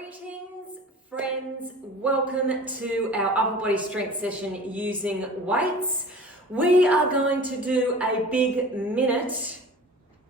Greetings, friends. Welcome to our upper body strength session using weights. We are going to do a big minute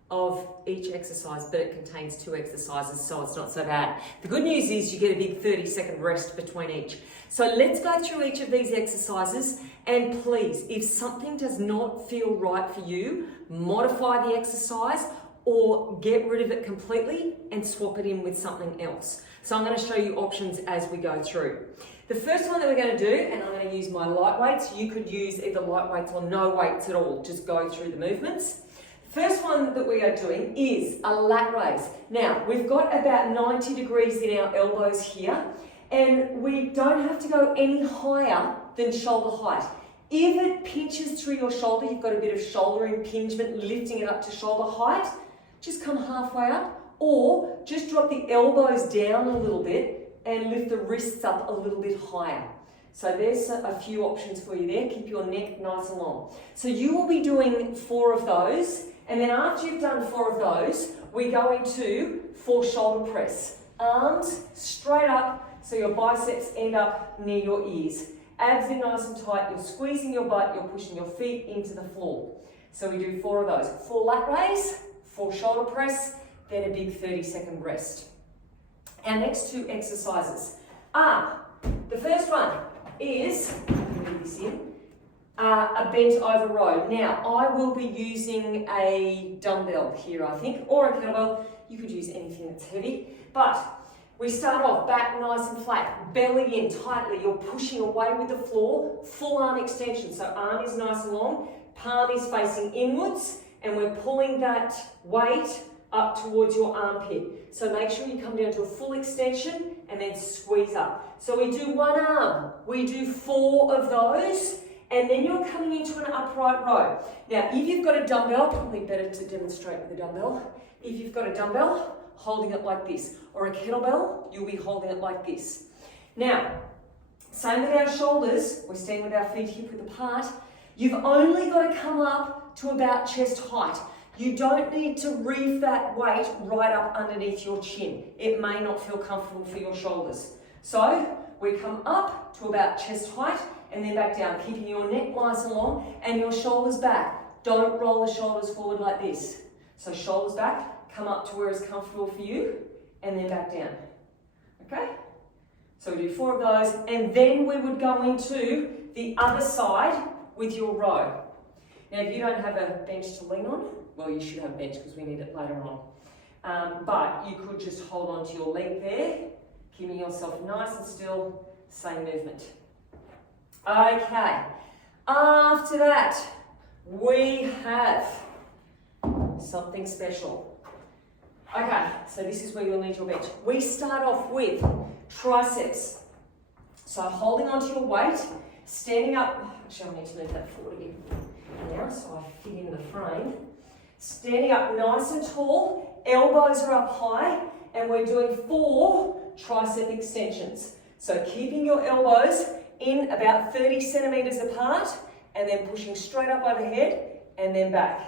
of each exercise, but it contains 2 exercises, so it's not so bad. The good news is you get a big 30-second rest between each. So let's go through each of these exercises, and please, if something does not feel right for you, modify the exercise or get rid of it completely and swap it in with something else. So I'm going to show you options as we go through. The first one that we're going to do, and I'm going to use my light weights. You could use either light weights or no weights at all. Just go through the movements. First one that we are doing is a lat raise. Now, we've got about 90 degrees in our elbows here, and we don't have to go any higher than shoulder height. If it pinches through your shoulder, you've got a bit of shoulder impingement, lifting it up to shoulder height, just come halfway up, or just drop the elbows down a little bit and lift the wrists up a little bit higher. So there's a few options for you there. Keep your neck nice and long. So you will be doing 4 of those, and then after you've done 4 of those, we go into 4 shoulder press. Arms straight up so your biceps end up near your ears. Abs are nice and tight, you're squeezing your butt, you're pushing your feet into the floor. So we do 4 of those. 4 lat raise, 4 shoulder press, then a big 30-second rest. Our next 2 exercises are, the first one is, a bent over row. Now, I will be using a dumbbell here, I think, or a kettlebell. You could use anything that's heavy, but we start off back nice and flat, belly in tightly. You're pushing away with the floor, full arm extension. So arm is nice and long, palm is facing inwards, and we're pulling that weight up towards your armpit. So make sure you come down to a full extension and then squeeze up. So we do 1 arm, we do 4 of those, and then you're coming into an upright row. Now, if you've got a dumbbell, probably better to demonstrate with a dumbbell. If you've got a dumbbell, holding it like this, or a kettlebell, you'll be holding it like this. Now, same with our shoulders, we're standing with our feet hip width apart. You've only got to come up to about chest height. You don't need to reef that weight right up underneath your chin. It may not feel comfortable for your shoulders. So we come up to about chest height and then back down, keeping your neck nice and long and your shoulders back. Don't roll the shoulders forward like this. So shoulders back, come up to where it's comfortable for you and then back down. Okay? So we do 4 of those, and then we would go into the other side with your row. Now, if you don't have a bench to lean on, well, you should have a bench because we need it later on. But you could just hold on to your leg there, keeping yourself nice and still, same movement. Okay, after that, we have something special. Okay, so this is where you'll need your bench. We start off with triceps. So holding onto your weight, standing up. Actually, I need to move that forward again now so I fit in the frame. Standing up nice and tall, elbows are up high, and we're doing 4 tricep extensions. So keeping your elbows in about 30 centimeters apart, and then pushing straight up overhead, and then back.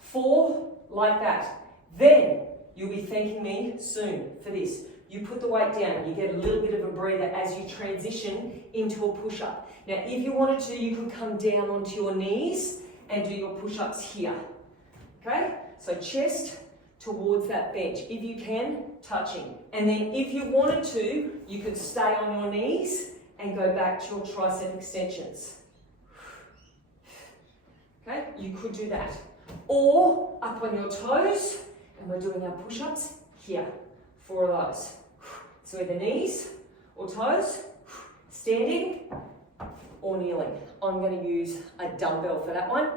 4 like that. Then you'll be thanking me soon for this. You put the weight down, you get a little bit of a breather as you transition into a push-up. Now, if you wanted to, you could come down onto your knees and do your push-ups here. Okay? So chest towards that bench, if you can, touching. And then if you wanted to, you could stay on your knees and go back to your tricep extensions. Okay? You could do that. Or up on your toes, and we're doing our push-ups here. 4 of those. So either knees or toes, standing or kneeling. I'm going to use a dumbbell for that one.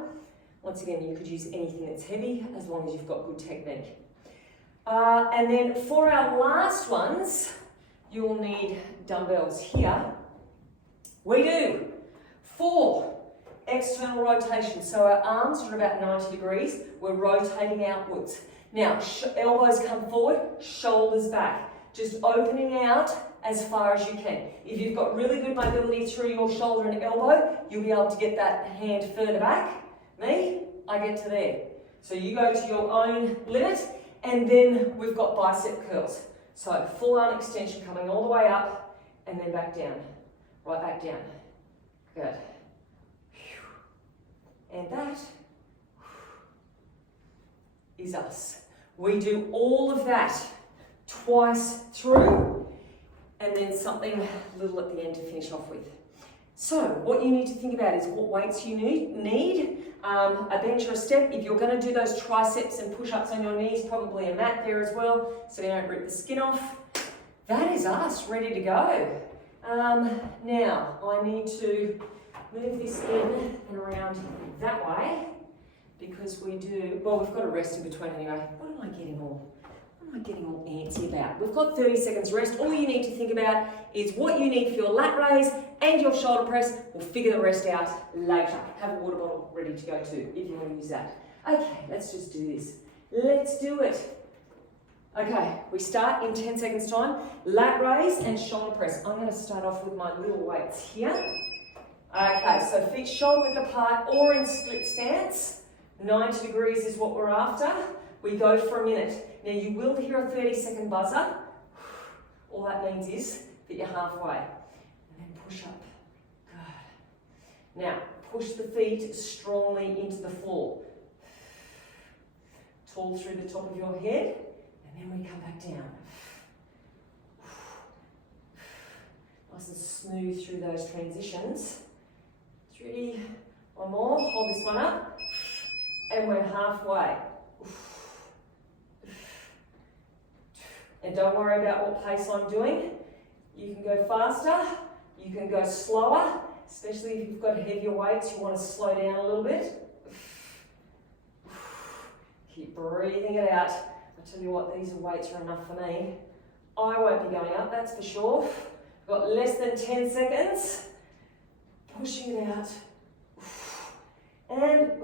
Once again, you could use anything that's heavy as long as you've got good technique. And then for our last ones, you'll need dumbbells here. We do 4 external rotations. So our arms are about 90 degrees. We're rotating outwards. Now, elbows come forward, shoulders back. Just opening out as far as you can. If you've got really good mobility through your shoulder and elbow, you'll be able to get that hand further back. Me, I get to there. So you go to your own limit, and then we've got bicep curls. So full arm extension coming all the way up and then back down. Right back down. Good. And that is us. We do all of that twice through and then something little at the end to finish off with. So what you need to think about is what weights you need. A bench or a step. If you're going to do those triceps and push-ups on your knees, probably a mat there as well, so you don't rip the skin off. That is us, ready to go. Now, I need to move this in and around that way, because we do, well, we've got a rest in between anyway. What am I getting all antsy about? We've got 30 seconds rest. All you need to think about is what you need for your lat raise and your shoulder press. We'll figure the rest out later. Have a water bottle ready to go too, if you want to use that. Okay, let's just do this. Let's do it. Okay, we start in 10 seconds time. Lat raise and shoulder press. I'm going to start off with my little weights here. Okay, so feet shoulder width apart or in split stance. 90 degrees is what we're after. We go for a minute. Now you will hear a 30-second buzzer. All that means is that you're halfway. And then push up. Good. Now, push the feet strongly into the floor. Tall through the top of your head. And then we come back down. Nice and smooth through those transitions. 3, one more. Hold this one up. And we're halfway. And don't worry about what pace I'm doing. You can go faster, you can go slower, especially if you've got heavier weights, you want to slow down a little bit. Keep breathing it out. I tell you what, these weights are enough for me. I won't be going up, that's for sure. I've got less than 10 seconds. Pushing it out. And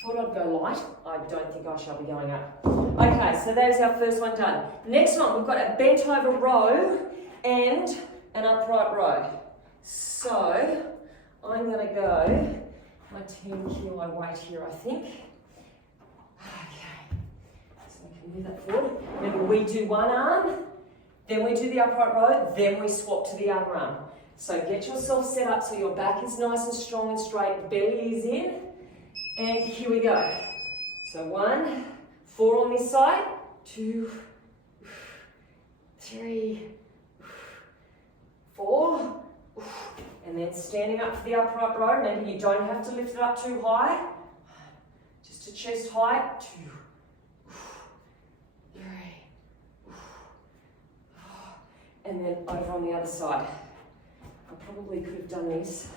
thought I'd go light. I don't think I shall be going up. Okay, so that is our first one done. Next one, we've got a bent over row and an upright row. So I'm going to go my 10 kilo weight here, I think. Okay, so I can move that forward. Remember, we do one arm, then we do the upright row, then we swap to the other arm. So get yourself set up so your back is nice and strong and straight, belly is in. And here we go. So 1, 4 on this side, 2, 3, 4, and then standing up for the upright row. Remember, you don't have to lift it up too high, just to chest height. 2, 3, and then over on the other side. I probably could have done this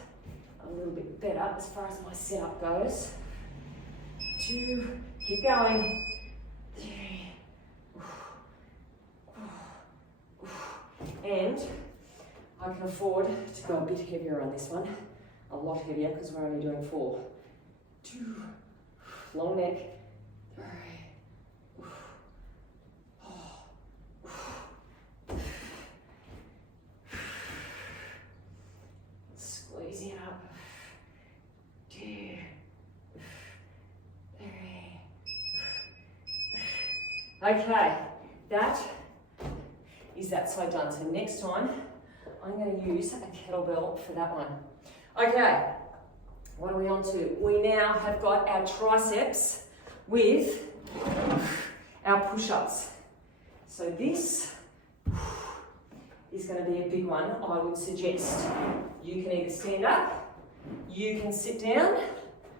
a little bit better as far as my setup goes. 2, keep going. 3, and I can afford to go a bit heavier on this one, a lot heavier because we're only doing 4. 2, long neck. 3, squeeze it up. 2, 3. Okay, that is that side done. So next time, I'm going to use a kettlebell for that one. Okay, what are we on to? We now have got our triceps with our push-ups. So this is going to be a big one, I would suggest. You can either stand up, you can sit down,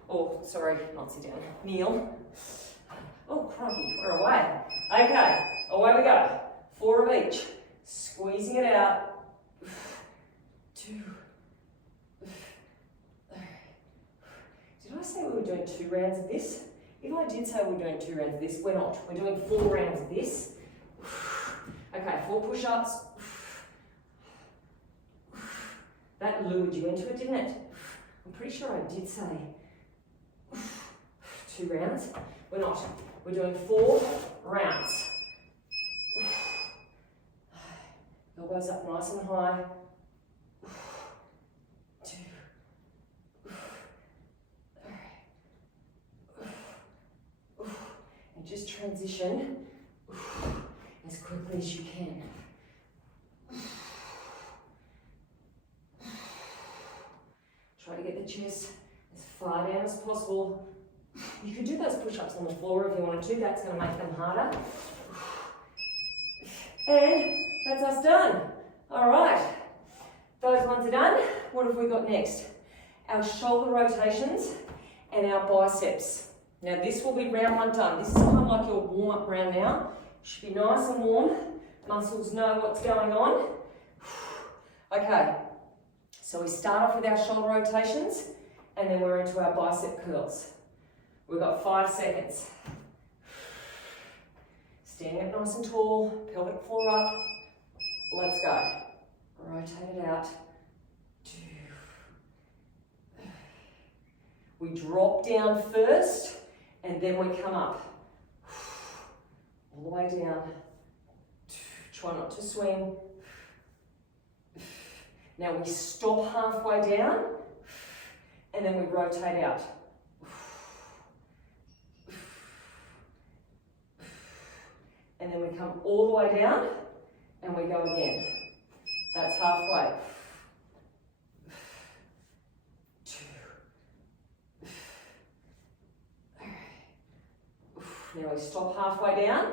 or, sorry, not sit down, kneel. Oh, crikey, we're away. Okay, away we go. 4 of each. Squeezing it out. 2. Did I say we were doing 2 rounds of this? If I did say we were doing 2 rounds of this, we're not. We're doing 4 rounds of this. Okay, 4 push-ups. That lured you into it, didn't it? I'm pretty sure I did say 2 rounds. We're not. We're doing 4 rounds. Elbows up nice and high. 2, 3. And just transition as quickly as you can. Try to get the chest as far down as possible. You can do those push-ups on the floor if you want to. That's going to make them harder. And that's us done. All right. Those ones are done. What have we got next? Our shoulder rotations and our biceps. Now this will be round one done. This is kind of like your warm-up round now. Should be nice and warm. Muscles know what's going on. Okay. So we start off with our shoulder rotations and then we're into our bicep curls. We've got 5 seconds. Standing up nice and tall, pelvic floor up. Let's go. Rotate it out. 2. We drop down first and then we come up. All the way down. 2. Try not to swing. Now we stop halfway down and then we rotate out. And then we come all the way down and we go again. That's halfway. 2. Now we stop halfway down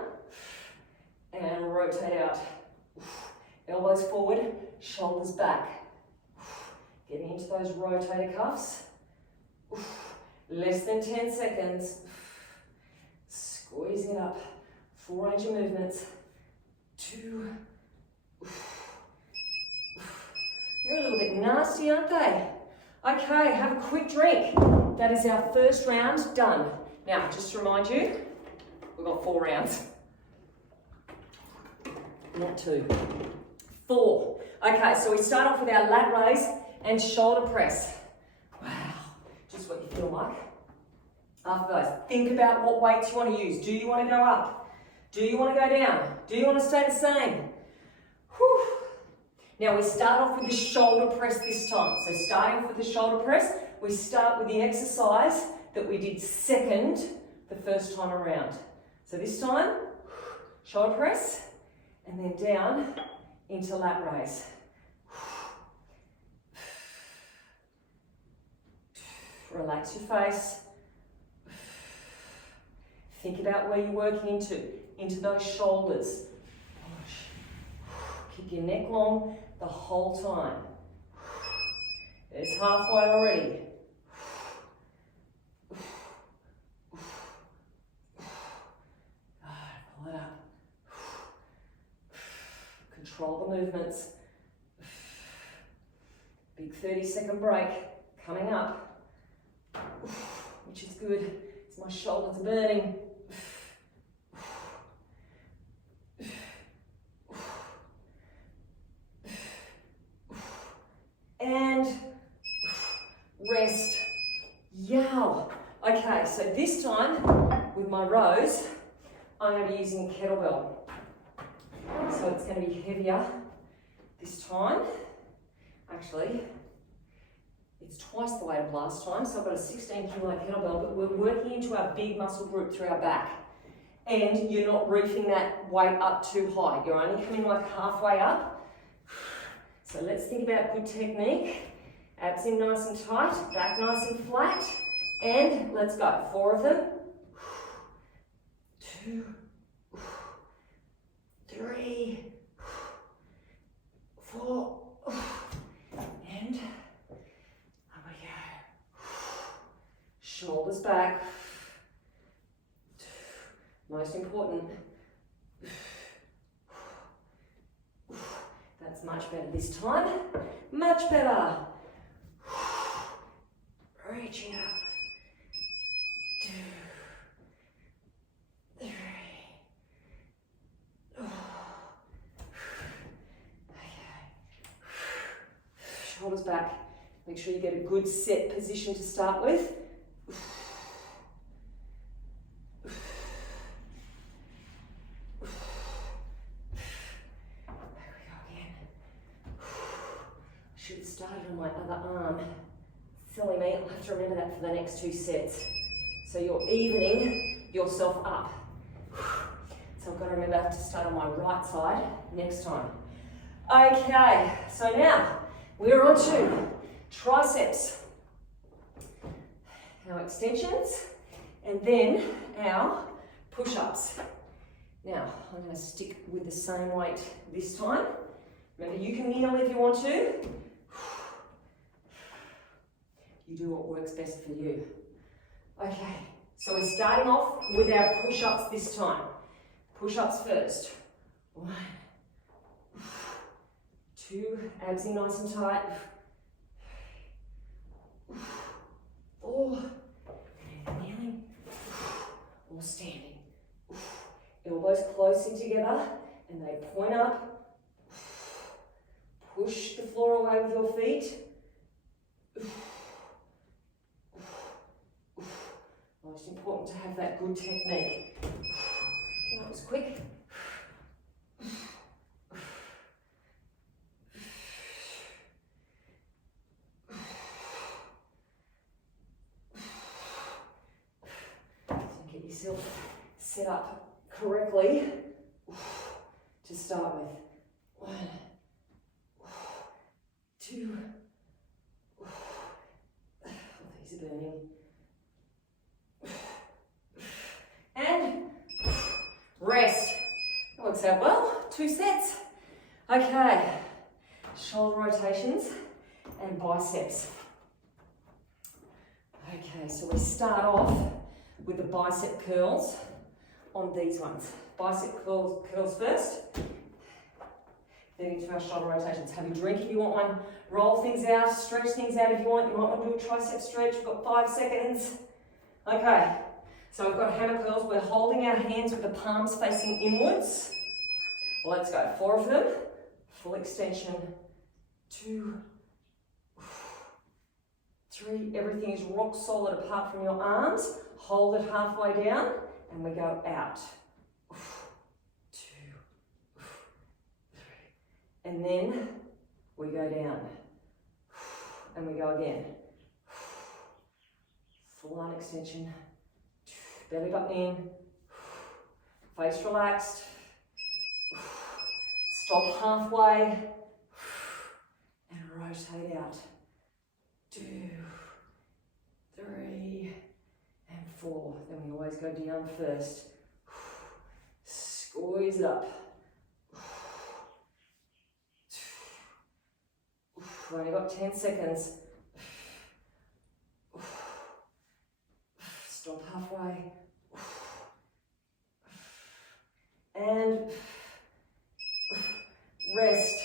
and rotate out. Elbows forward, shoulders back. Getting into those rotator cuffs. Less than 10 seconds. Squeeze it up. Full range of movements. 2. They're a little bit nasty, aren't they? Okay, have a quick drink. That is our first round done. Now, just to remind you, we've got 4 rounds. Not 2. 4. Okay, so we start off with our lat raise and shoulder press. Wow, just what you feel like. After those, think about what weights you want to use. Do you want to go up? Do you want to go down? Do you want to stay the same? Whew. Now we start off with the shoulder press this time. So starting off with the shoulder press, we start with the exercise that we did second the first time around. So this time, shoulder press, and then down into lat raise. Relax your face. Think about where you're working into those shoulders. Keep your neck long the whole time. It's halfway already. Pull it up. Control the movements. Big 30-second break coming up, which is good. My shoulders are burning. And rest. Yow. Okay, so this time with my rows, I'm going to be using a kettlebell. So it's going to be heavier this time. Actually, it's twice the weight of last time, so I've got a 16-kilo kettlebell, but we're working into our big muscle group through our back. And you're not reefing that weight up too high. You're only coming like halfway up. So let's think about good technique. Abs in nice and tight, back nice and flat. And let's go. 4 of them. 2, 3, 4. And shoulders back. Most important. That's much better this time. Much better. Reaching up. 2, 3. Shoulders back. Make sure you get a good set position to start with. On my other arm. Silly me, I'll have to remember that for the next 2 sets. So you're evening yourself up. So I've got to remember to start on my right side next time. Okay, so now we're on to triceps. Our extensions and then our push-ups. Now, I'm going to stick with the same weight this time. Remember, you can kneel if you want to. You do what works best for you. Okay, so we're starting off with our push-ups this time. Push-ups first. 1, 2, abs in nice and tight. 4, and kneeling, or standing. Elbows close in together, and they point up. Push the floor away with your feet. Most important to have that good technique. That was quick. So get yourself set up correctly to start with. 1, 2. These are burning. And rest. That works out well. 2 sets. Okay. Shoulder rotations and biceps. Okay, so we start off with the bicep curls on these ones. Bicep curls first. Then into our shoulder rotations. Have a drink if you want one. Roll things out, stretch things out if you want. You might want to do a tricep stretch. We've got 5 seconds. Okay. So we've got hammer curls. We're holding our hands with the palms facing inwards. Let's go. 4 of them. Full extension. 2, 3. Everything is rock solid apart from your arms. Hold it halfway down and we go out. 2, 3. And then we go down. And we go again. Full arm extension. Belly button in, face relaxed, stop halfway, and rotate out. 2, 3, and 4. Then we always go down first. Squeeze it up. We've only got 10 seconds. Stop halfway. And rest.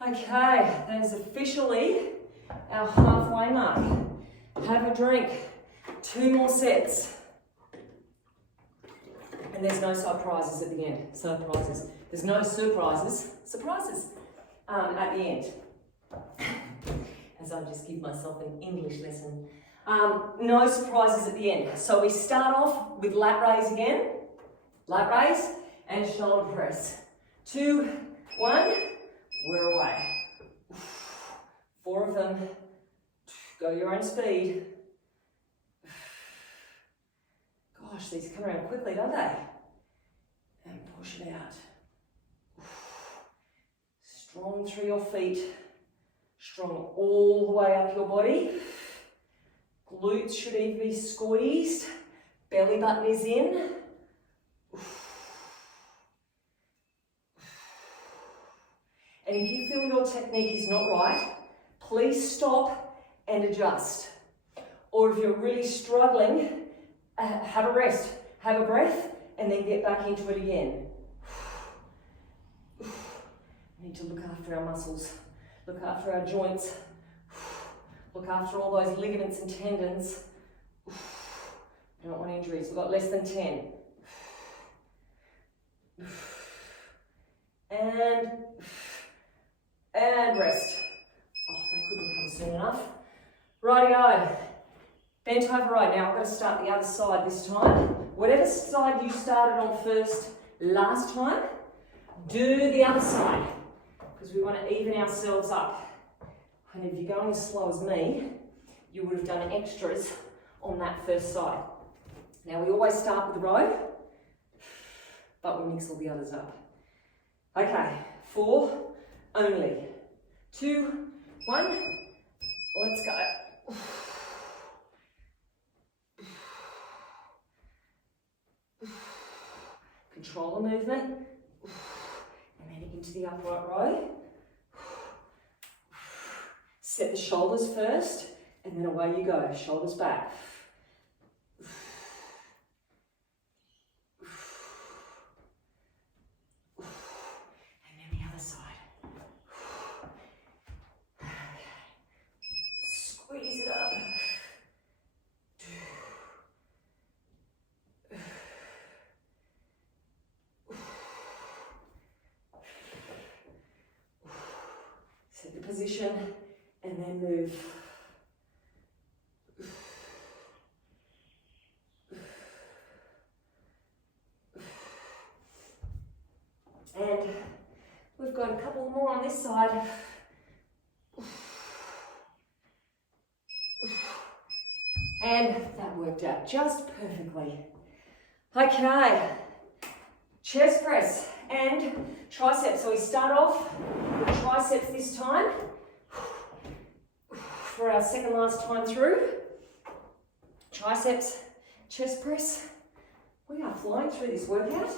Okay, that is officially our halfway mark. Have a drink. 2 more sets. And there's no surprises at the end. Surprises. There's no surprises. Surprises at the end. As I just give myself an English lesson. No surprises at the end. So we start off with lat raise again. Lat raise and shoulder press. 2, 1, we're away. 4 of them. Go your own speed. Gosh, these come around quickly, don't they? And push it out. Strong through your feet. Strong all the way up your body. Glutes should even be squeezed. Belly button is in. And if you feel your technique is not right, please stop and adjust. Or if you're really struggling, have a rest, have a breath, and then get back into it again. We need to look after our muscles, look after our joints, look after all those ligaments and tendons. We don't want injuries. We've got less than 10. And rest. Oh, that couldn't come soon enough. Rightio. Bent over right. Now I'm going to start the other side this time. Whatever side you started on first last time, do the other side. Because we want to even ourselves up. And if you're going as slow as me, you would have done extras on that first side. Now we always start with the row, but we mix all the others up. Okay, 4 only. 2, 1, let's go. Control the movement, and then into the upright row. Set the shoulders first, and then away you go, shoulders back. And then the other side. Squeeze it up. Set the position and then move. And we've got a couple more on this side. And that worked out just perfectly. Okay, chest press and triceps. So we start off with triceps this time for our second last time through. Triceps, chest press. We are flying through this workout.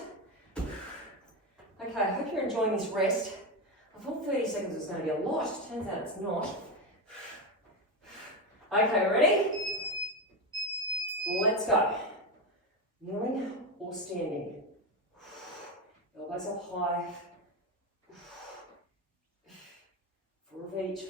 Okay, I hope you're enjoying this rest. I thought 30 seconds was going to be a lot. Turns out it's not. Okay, ready? Let's go. Kneeling or standing. Elbows up high. 4 of each.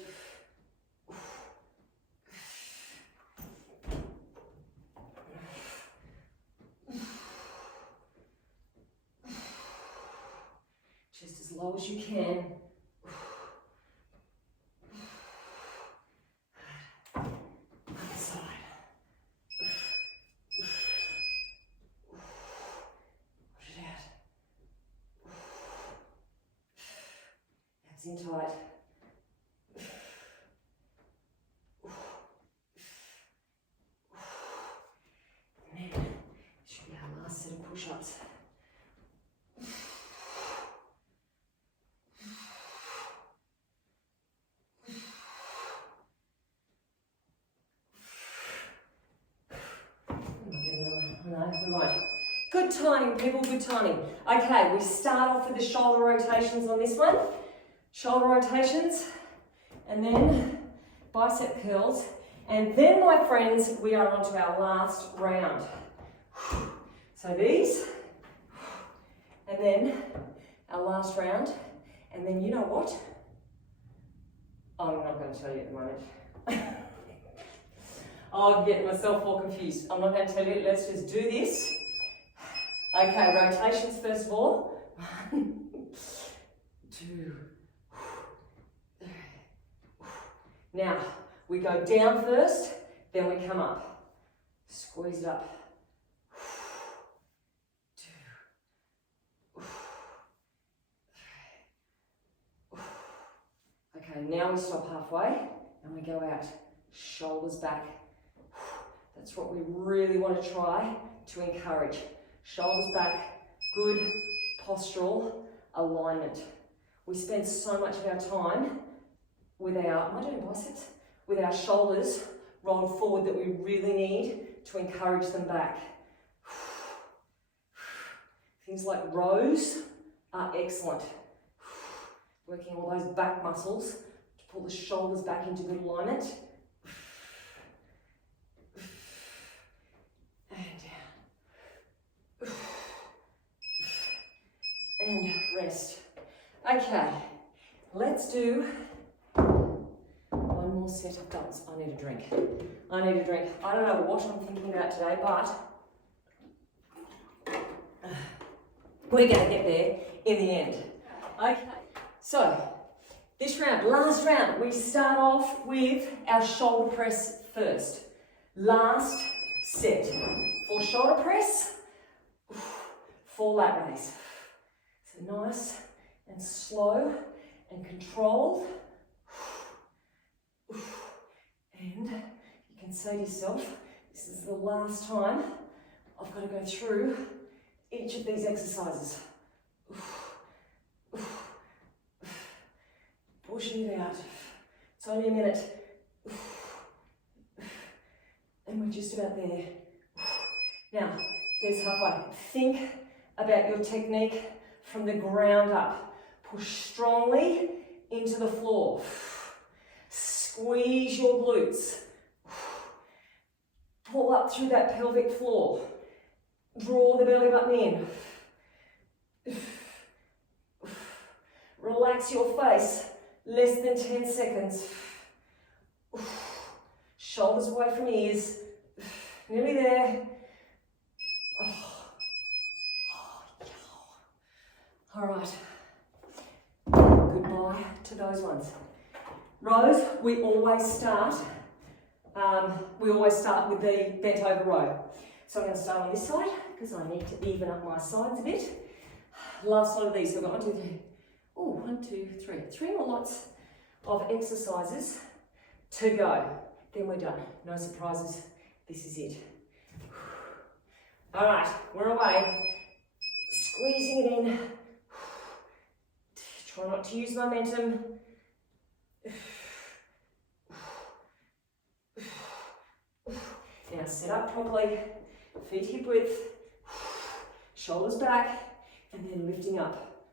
Just as low as you can. Other side. Push it out. Abs in tight. And then this should be our last set of push-ups. No, we won't. Good timing, people, good timing. Okay, we start off with the shoulder rotations on this one. Shoulder rotations, and then bicep curls. And then, my friends, we are on to our last round. So these, and then our last round. And then you know what? I'm not going to tell you at the moment. I'm getting myself all confused. I'm not going to tell you. Let's just do this. Okay, rotations first of all. 1, 2, 3. Now, we go down first, then we come up. Squeeze it up. 2, 3. Okay, now we stop halfway and we go out. Shoulders back. That's what we really want to try to encourage. Shoulders back, good postural alignment. We spend so much of our time with our, am I doing biceps? With our shoulders rolled forward that we really need to encourage them back. Things like rows are excellent. Working all those back muscles to pull the shoulders back into good alignment. And rest. Okay, let's do one more set of guns. I need a drink. I need a drink. I don't know what I'm thinking about today, but we're going to get there in the end. Okay, so this round, last round, we start off with our shoulder press first. Last set. For shoulder press, 4 lat raise. So nice and slow and controlled. And you can say to yourself, this is the last time I've got to go through each of these exercises. Pushing it out. It's only a minute. And we're just about there. Now, there's halfway. Think about your technique from the ground up. Push strongly into the floor. Squeeze your glutes. Pull up through that pelvic floor. Draw the belly button in. Relax your face. Less than 10 seconds. Shoulders away from ears. Nearly there. All right. Goodbye to those ones. Rows, we always start with the bent over row. So I'm going to start on this side because I need to even up my sides a bit. Last lot of these. So we've got 1, 2, 3. Oh, 1, 2, 3. 3 more lots of exercises to go. Then we're done. No surprises. This is it. All right, we're away. Squeezing it in. Try not to use momentum. Now sit up properly. Feet hip width. Shoulders back. And then lifting up.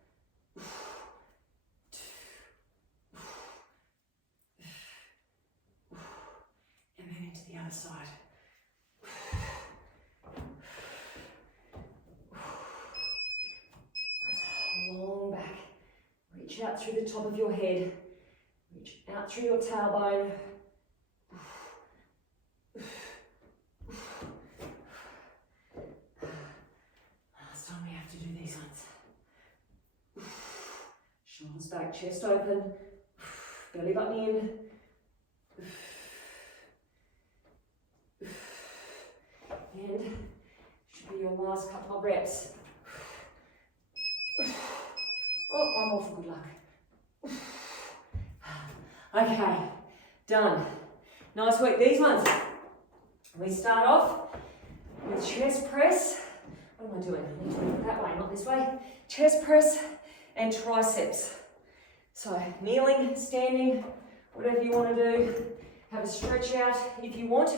And then into the other side. Long back. Reach out through the top of your head. Reach out through your tailbone. Last time we have to do these ones. Shoulders back, chest open. Belly button in. And should be your last couple of reps. Oh, one more for good luck. Okay, done. Nice work. These ones, we start off with chest press. What am I doing? I need to do it that way, not this way. Chest press and triceps. So kneeling, standing, whatever you want to do. Have a stretch out if you want.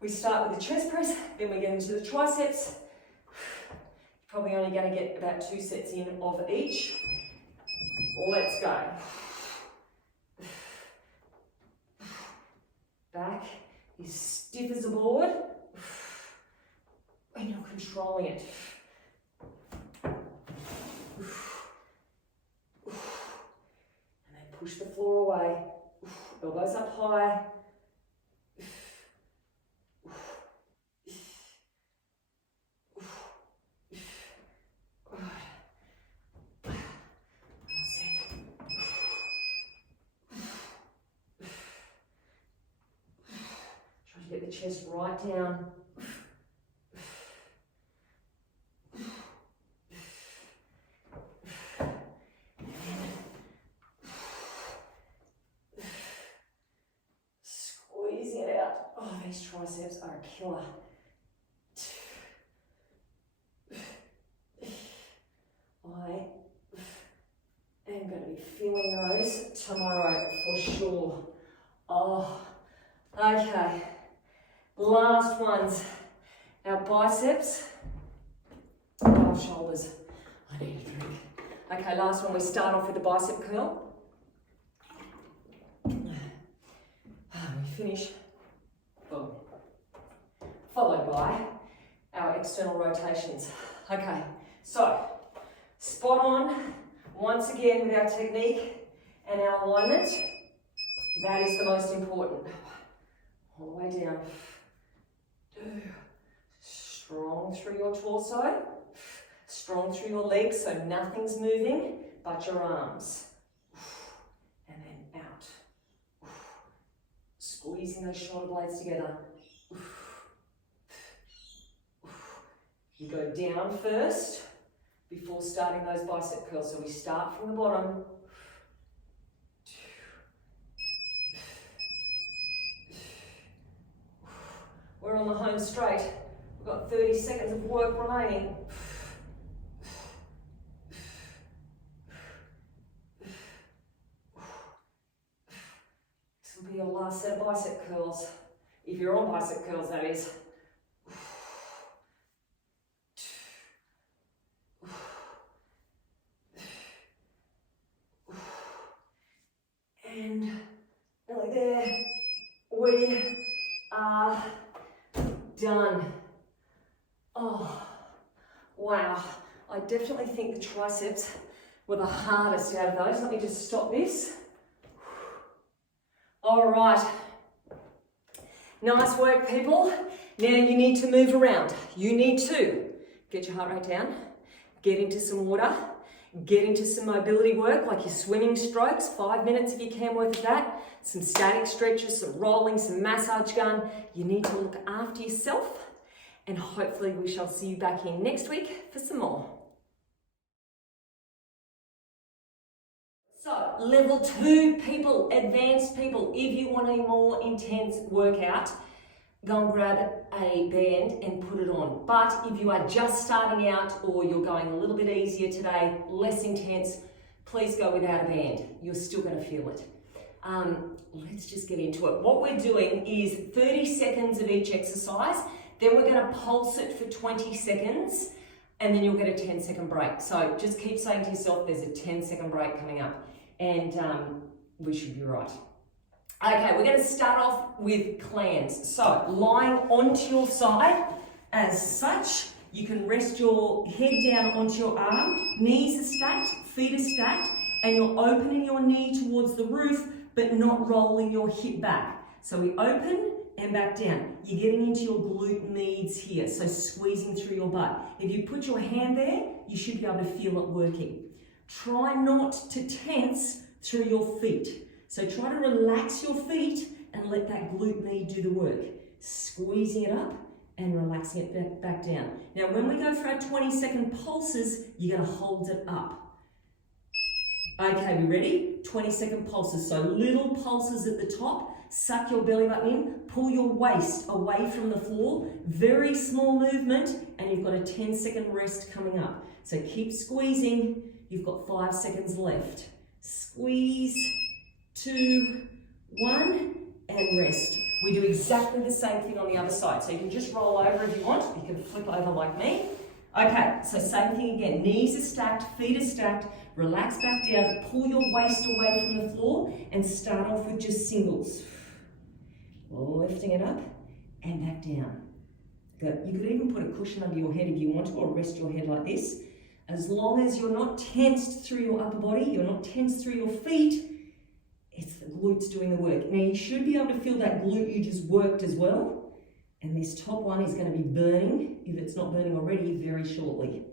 We start with the chest press, then we get into the triceps. Probably only going to get about 2 sets in of each. Let's go. Back is stiff as a board. And you're controlling it. And then push the floor away. Elbows up high. Get the chest right down. Squeezing it out. Oh, these triceps are a killer. I am going to be feeling those tomorrow for sure. Oh, okay. Last ones, our biceps, shoulders. I need a drink. Okay, last one, we start off with the bicep curl. We finish, boom. Followed by our external rotations. Okay, so spot on, once again with our technique and our alignment. That is the most important. All the way down. Strong through your torso, strong through your legs, so nothing's moving but your arms. And then out. Squeezing those shoulder blades together. You go down first before starting those bicep curls. So we start from the bottom. We're on the home straight. We've got 30 seconds of work remaining. Last set of bicep curls. If you're on bicep curls, that is. And nearly there. We are done. Oh, wow. I definitely think the triceps were the hardest out of those. Let me just stop this. All right. Nice work, people. Now you need to move around. You need to get your heart rate down, get into some water, get into some mobility work like your swimming strokes, 5 minutes if you can worth of that, some static stretches, some rolling, some massage gun. You need to look after yourself, and hopefully we shall see you back here next week for some more. So, level 2 people, advanced people, if you want a more intense workout, go and grab a band and put it on. But if you are just starting out or you're going a little bit easier today, less intense, please go without a band. You're still going to feel it. Let's just get into it. What we're doing is 30 seconds of each exercise, then we're going to pulse it for 20 seconds, and then you'll get a 10-second break. So just keep saying to yourself, there's a 10-second break coming up, and we should be right. Okay, we're going to start off with clans. So lying onto your side as such, you can rest your head down onto your arm, knees are stacked, feet are stacked, and you're opening your knee towards the roof, but not rolling your hip back. So we open and back down. You're getting into your glute medius here, so squeezing through your butt. If you put your hand there, you should be able to feel it working. Try not to tense through your feet. So try to relax your feet and let that glute med do the work. Squeezing it up and relaxing it back down. Now when we go for our 20-second pulses, you're going to hold it up. Okay, we ready? 20-second pulses. So little pulses at the top. Suck your belly button in. Pull your waist away from the floor. Very small movement, and you've got a 10-second rest coming up. So keep squeezing. You've got 5 seconds left. Squeeze. 2, 1, and rest. We do exactly the same thing on the other side. So you can just roll over if you want. You can flip over like me. Okay, so same thing again. Knees are stacked, feet are stacked. Relax back down. Pull your waist away from the floor and start off with just singles. Lifting it up and back down. Good. You could even put a cushion under your head if you want to, or rest your head like this. As long as you're not tensed through your upper body, you're not tensed through your feet, it's the glutes doing the work. Now you should be able to feel that glute you just worked as well. And this top one is going to be burning, if it's not burning already, very shortly.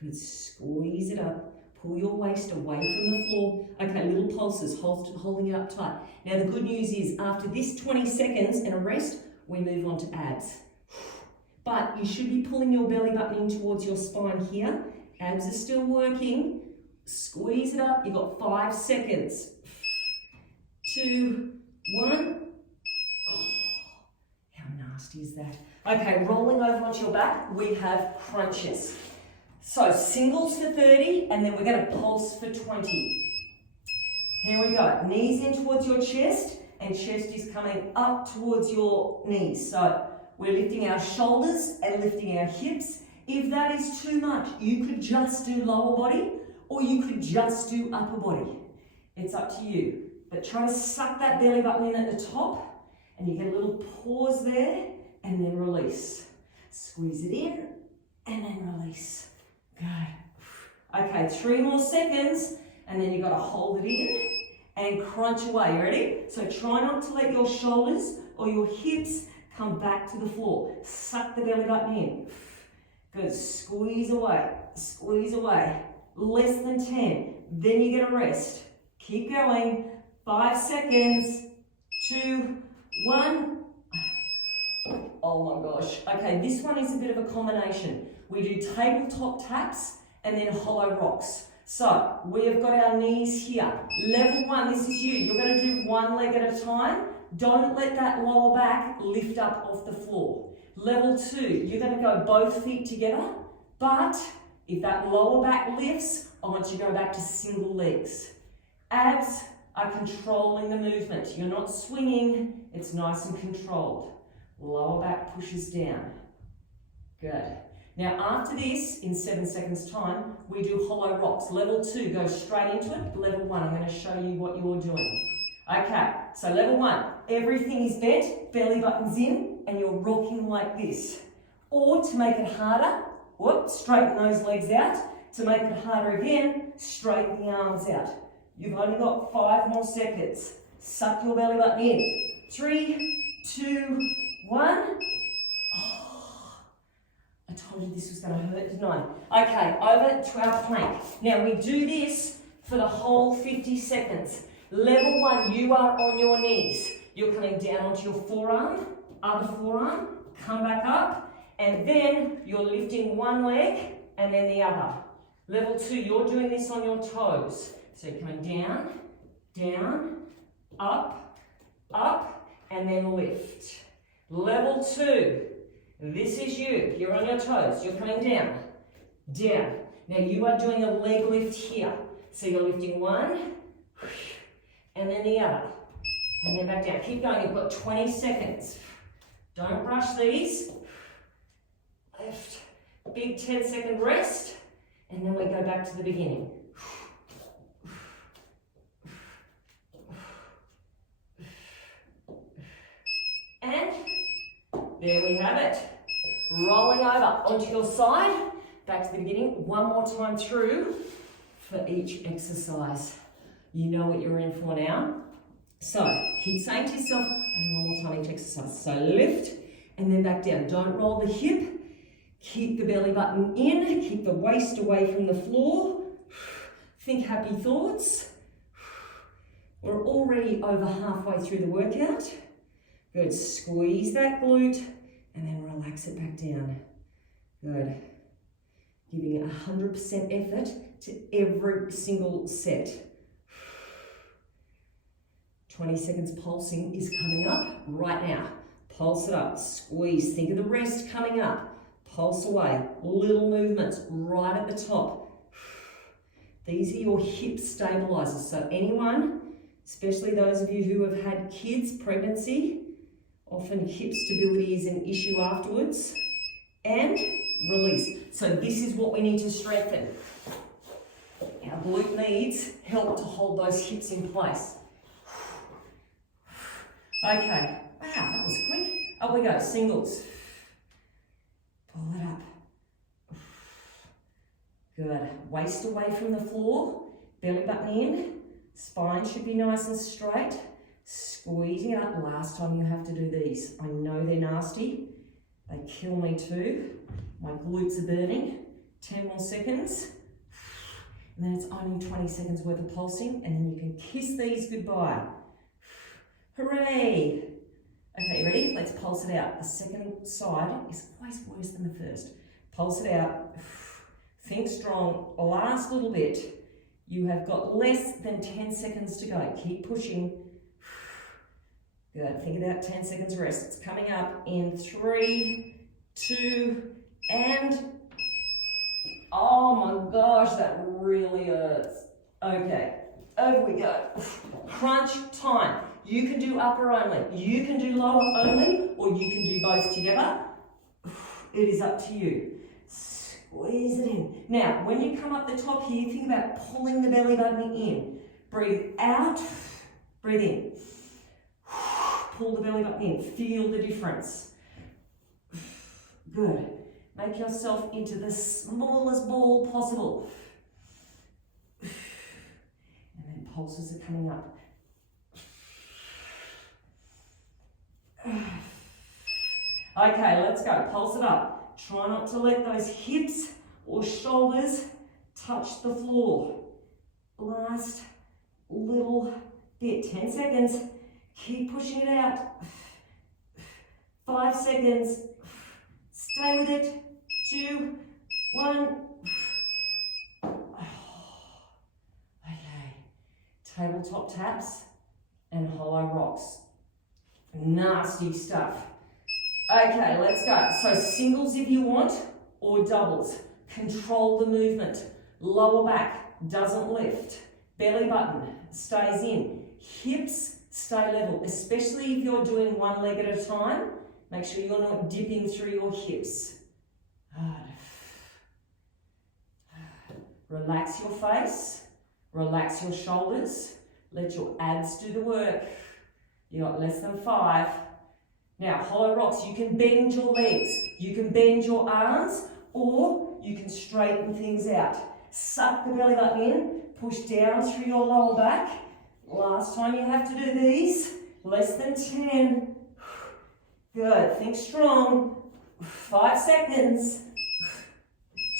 Good, squeeze it up. Pull your waist away from the floor. Okay, little pulses, holding it up tight. Now the good news is after this 20 seconds and a rest, we move on to abs. But you should be pulling your belly button in towards your spine here. Abs are still working. Squeeze it up. You've got 5 seconds. 2, 1. Oh, how nasty is that? Okay, rolling over onto your back, we have crunches. So singles for 30, and then we're going to pulse for 20. Here we go. Knees in towards your chest, and chest is coming up towards your knees. So we're lifting our shoulders and lifting our hips. If that is too much, you could just do lower body, or you could just do upper body. It's up to you. But try to suck that belly button in at the top, and you get a little pause there, and then release. Squeeze it in, and then release. Good. Okay, 3 more seconds, and then you've got to hold it in and crunch away. You ready? So try not to let your shoulders or your hips come back to the floor. Suck the belly button in. Good. Squeeze away. Squeeze away. Less than 10. Then you get a rest. Keep going. 5 seconds. 2, 1. Oh my gosh. Okay, this one is a bit of a combination. We do tabletop taps and then hollow rocks. So we have got our knees here. Level 1, this is you. You're going to do one leg at a time. Don't let that lower back lift up off the floor. Level 2, you're going to go both feet together, but if that lower back lifts, I want you to go back to single legs. Abs, are controlling the movement. You're not swinging, it's nice and controlled. Lower back pushes down. Good. Now after this, in 7 seconds time, we do hollow rocks. Level 2, go straight into it. Level 1, I'm going to show you what you're doing. Okay, so level 1, everything is bent, belly button's in, and you're rocking like this. Or to make it harder, straighten those legs out. To make it harder again, straighten the arms out. You've only got 5 more seconds. Suck your belly button in. 3, 2, 1. I told you this was going to hurt, didn't I? Okay, over to our plank. Now we do this for the whole 50 seconds. Level 1, you are on your knees. You're coming down onto your forearm, other forearm, come back up, and then you're lifting one leg and then the other. Level 2, you're doing this on your toes. So you're coming down, down, up, up, and then lift. Level 2, this is you. You're on your toes. You're coming down, down. Now you are doing a leg lift here. So you're lifting one, and then the other. And then back down. Keep going. You've got 20 seconds. Don't rush these. Lift. Big 10-second rest. And then we go back to the beginning. And there we have it. Rolling over onto your side. Back to the beginning. One more time through for each exercise. You know what you're in for now. So keep saying to yourself, I need one more time each exercise. So lift and then back down. Don't roll the hip. Keep the belly button in. Keep the waist away from the floor. Think happy thoughts. We're already over halfway through the workout. Good. Squeeze that glute and then relax it back down. Good. Giving 100% effort to every single set. 20 seconds pulsing is coming up right now. Pulse it up, squeeze. Think of the rest coming up. Pulse away. Little movements right at the top. These are your hip stabilizers. So anyone, especially those of you who have had kids, pregnancy, often hip stability is an issue afterwards. And release. So this is what we need to strengthen. Our glute needs help to hold those hips in place. Okay, wow, that was quick. Up we go, singles. Pull it up. Good, waist away from the floor, belly button in, spine should be nice and straight. Squeezing it up. Last time you have to do these. I know they're nasty. They kill me too. My glutes are burning. 10 more seconds. And then it's only 20 seconds worth of pulsing, and then you can kiss these goodbye. Hooray! Okay, you ready? Let's pulse it out. The second side is always worse than the first. Pulse it out. Think strong. Last little bit. You have got less than 10 seconds to go. Keep pushing. Good. Think about 10 seconds rest. It's coming up in 3, 2, and... Oh my gosh, that really hurts. Okay, over we go. Crunch time. You can do upper only, you can do lower only, or you can do both together. It is up to you. Squeeze it in. Now, when you come up the top here, think about pulling the belly button in. Breathe out, breathe in. Pull the belly button in. Feel the difference. Good. Make yourself into the smallest ball possible. And then pulses are coming up. Okay, let's go. Pulse it up. Try not to let those hips or shoulders touch the floor. Last little bit. 10 seconds. Keep pushing it out. 5 seconds. Stay with it. 2, 1. Okay. Tabletop taps and hollow rocks. Nasty stuff. Okay, let's go. So singles if you want, or doubles. Control the movement. Lower back doesn't lift. Belly button stays in. Hips stay level, especially if you're doing one leg at a time. Make sure you're not dipping through your hips. Relax your face, relax your shoulders, let your abs do the work. You got less than 5. Now, hollow rocks, you can bend your legs, you can bend your arms, or you can straighten things out. Suck the belly button in, push down through your lower back. Last time you have to do these, less than 10. Good, think strong. 5 seconds.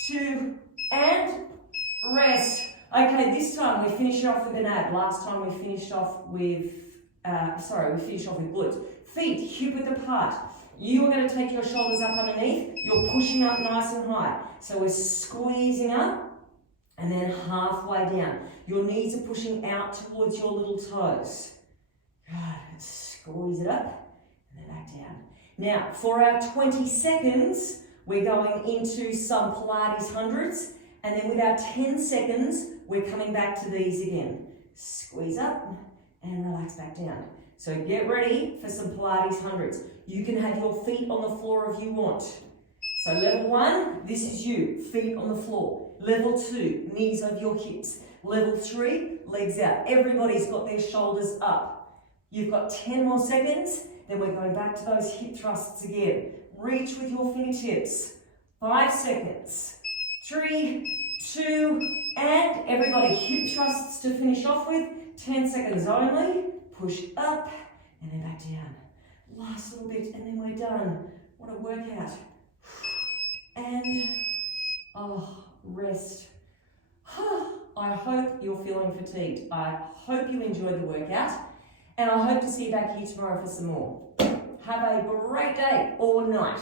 2, and rest. Okay, this time we finish off with an ab. Last time we finished off with, glutes. Feet hip-width apart. You are going to take your shoulders up underneath. You're pushing up nice and high. So we're squeezing up and then halfway down. Your knees are pushing out towards your little toes. Good. Squeeze it up and then back down. Now, for our 20 seconds, we're going into some Pilates hundreds. And then with our 10 seconds, we're coming back to these again. Squeeze up and relax back down. So get ready for some Pilates hundreds. You can have your feet on the floor if you want. So level 1, this is you, feet on the floor. Level 2, knees over your hips. Level 3, legs out. Everybody's got their shoulders up. You've got 10 more seconds, then we're going back to those hip thrusts again. Reach with your fingertips. 5 seconds. 3, 2, and everybody hip thrusts to finish off with. 10 seconds only. Push up and then back down. Last little bit and then we're done. What a workout. And, rest. I hope you're feeling fatigued. I hope you enjoyed the workout and I hope to see you back here tomorrow for some more. Have a great day or night.